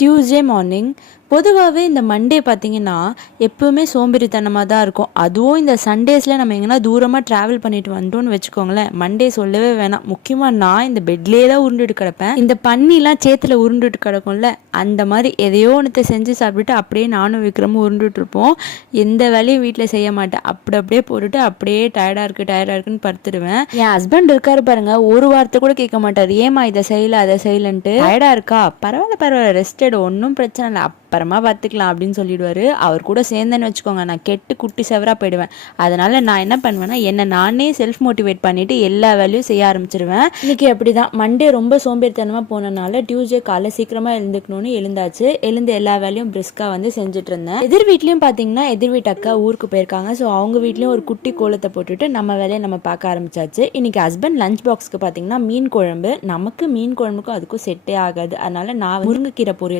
Tuesday morning. பொதுவாகவே இந்த Monday பார்த்திங்கன்னா எப்போவுமே சோம்பேறித்தனமாக தான் இருக்கும். அதுவும் இந்த சண்டேஸில் நம்ம எங்கன்னா தூரமாக ட்ராவல் பண்ணிட்டு வந்தோம்னு வச்சுக்கோங்களேன், மண்டே சொல்லவே வேணாம். முக்கியமாக நான் இந்த பெட்லேயே தான் உருண்டுட்டு கிடப்பேன். இந்த பன்னிலாம் சேத்துல உருண்டுட்டு கிடக்கும்ல, அந்த மாதிரி எதையோ ஒன்றத்தை செஞ்சு சாப்பிட்டுட்டு அப்படியே நானும் விக்ரமும் உருண்டுட்டு இருப்போம். எந்த வேலையும் வீட்டில் செய்ய மாட்டேன். அப்படியே போட்டுட்டு அப்படியே டயர்டாக இருக்குன்னு படுத்துடுவேன். என் ஹஸ்பண்ட் இருக்காரு பாருங்க, ஒரு வார்த்தை கூட கேட்க மாட்டார். ஏமா இதை செய்யல அதை செய்யலன்ட்டு. டயர்டாக இருக்கா, பரவாயில்ல ரெஸ்ட் எடு, ஒன்றும் பிரச்சனை இல்லை, அப்புறமா பார்த்துக்கலாம் அப்படின்னு சொல்லிடுவாரு. அவர் கூட சேர்ந்தேன்னு வச்சுக்கோங்க, நான் கெட்டு குட்டி செவராக போயிடுவேன். அதனால நான் என்ன பண்ணுவேன்னா, என்னை நானே செல்ஃப் மோட்டிவேட் பண்ணிட்டு எல்லா வேலையும் செய்ய ஆரம்பிச்சிருவேன். இன்னைக்கு அப்படிதான். மண்டே ரொம்ப சோம்பேறித்தனமாக போனனால டியூஸ்டே காலை சீக்கிரமாக எழுந்துக்கணும்னு எழுந்தாச்சு. எழுந்து எல்லா வேலையும் பிரிஸ்கா வந்து செஞ்சுட்டு இருந்தேன். எதிர் வீட்லையும் பார்த்தீங்கன்னா எதிர் வீட்டு அக்கா ஊருக்கு போயிருக்காங்க. ஸோ அவங்க வீட்லேயும் ஒரு குட்டி கோலத்தை போட்டுட்டு நம்ம வேலையை நம்ம பார்க்க ஆரம்பிச்சாச்சு. இன்னைக்கு ஹஸ்பண்ட் லஞ்ச் பாக்ஸ்க்கு பார்த்தீங்கன்னா மீன் குழம்பு. நமக்கு மீன் குழம்புக்கும் அதுக்கும் செட்டே ஆகாது. அதனால நான் முருங்கைக்கீரை பொரியல்